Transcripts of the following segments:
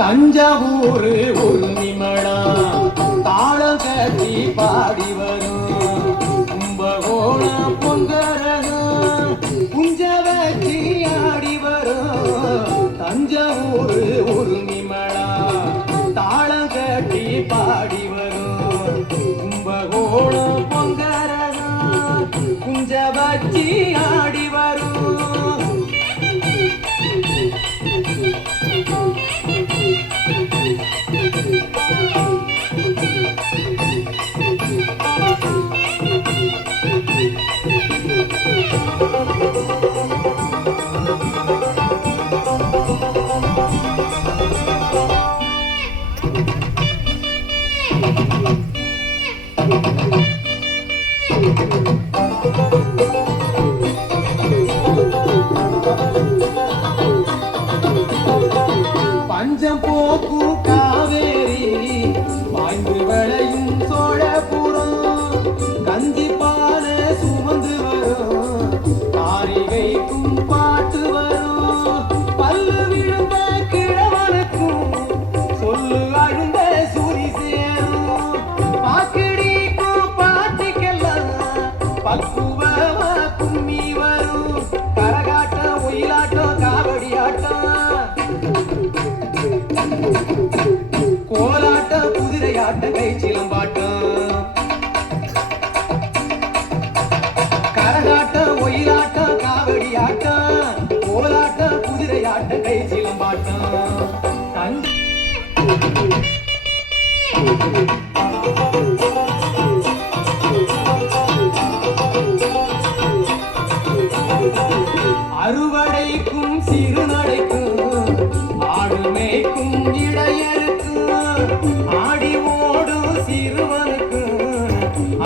தஞ்சாவூர் ஒரு நிமடா தாளம் கட்டி பாடி வரும் கும்பகோணம் பொங்கரகம் குஞ்ச வச்சி ஆடி வரும் தஞ்சாவூர் ஒரு நிமடா தாளம் கட்டி பாடி வரும் கும்பகோணம் பொங்கரகம் குஞ்ச வச்சி ஆடி வரும் பஞ்சம் போக்கும் காவேரி வாய்ந்து விளையும் சோழபுரம் கஞ்சி பால சுமந்து வரும் காரிகைக்கும் பாட்டு வரும் பல்லு விழுந்த கிழவனுக்கும் சொல்லு அழுந்த சூரி சேரும் பாக்கிடிக்கும் பாட்டிக்கெல்லாம் பக்குவமா கும்மி வரும் கரகாட்டம் ஒயிலாட்டம் காவடி ஆட்டம் கோலாட்டம் குதிரையாட்டம் கை சிலம்பாட்டம் கரகாட்டம் ஒயிலாட்டம் காவடி ஆட்டம் கோலாட்டம் குதிரையாட்டம் கை சிலம்பாட்டம் அறுவடைக்கும் சிறுநடைக்கும் ஆடுமைக்கும் இடையருக்கும் ஆடி ஓடும் சிறுவனுக்கும்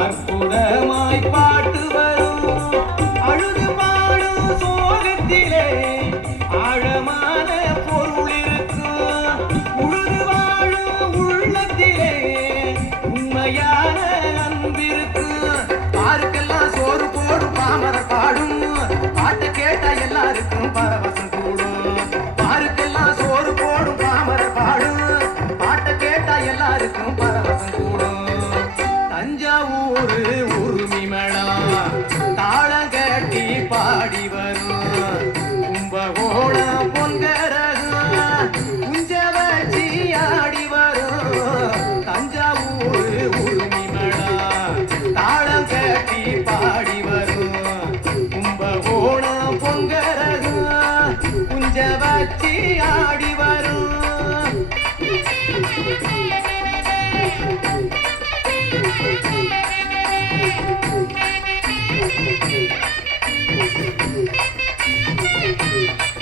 அற்புதமாய் பாட்டு வரும் அழுது பாடும் சோகத்திலே ஆழமான பொருள் இருக்கும் உழுது வாழும் உள்ளத்திலே உண்மையான அன்பிருக்கும் யாருக்கெல்லாம் சோறு போடும் பாமர பாடும் பாட்டு கேட்டா எல்லாருக்கும் பரவசம் கூடும் யாருக்கெல்லாம் சோறு போடும் பாமர பாடும் பாட்டை கேட்டா எல்லாருக்கும் பரவசம் கூடும் தஞ்சாவூர் உருமிமளா தாளம் கட்டி பாடி வரும் கும்பகோணம் பொங்கரகம் குஞ்ச வச்சி ஆடி வரும் தஞ்சாவூர் உருமிமளா தாளம் கட்டி பாடி வரும் கும்பகோணம் பொங்கரகம் குஞ்ச வச்சி ஆடி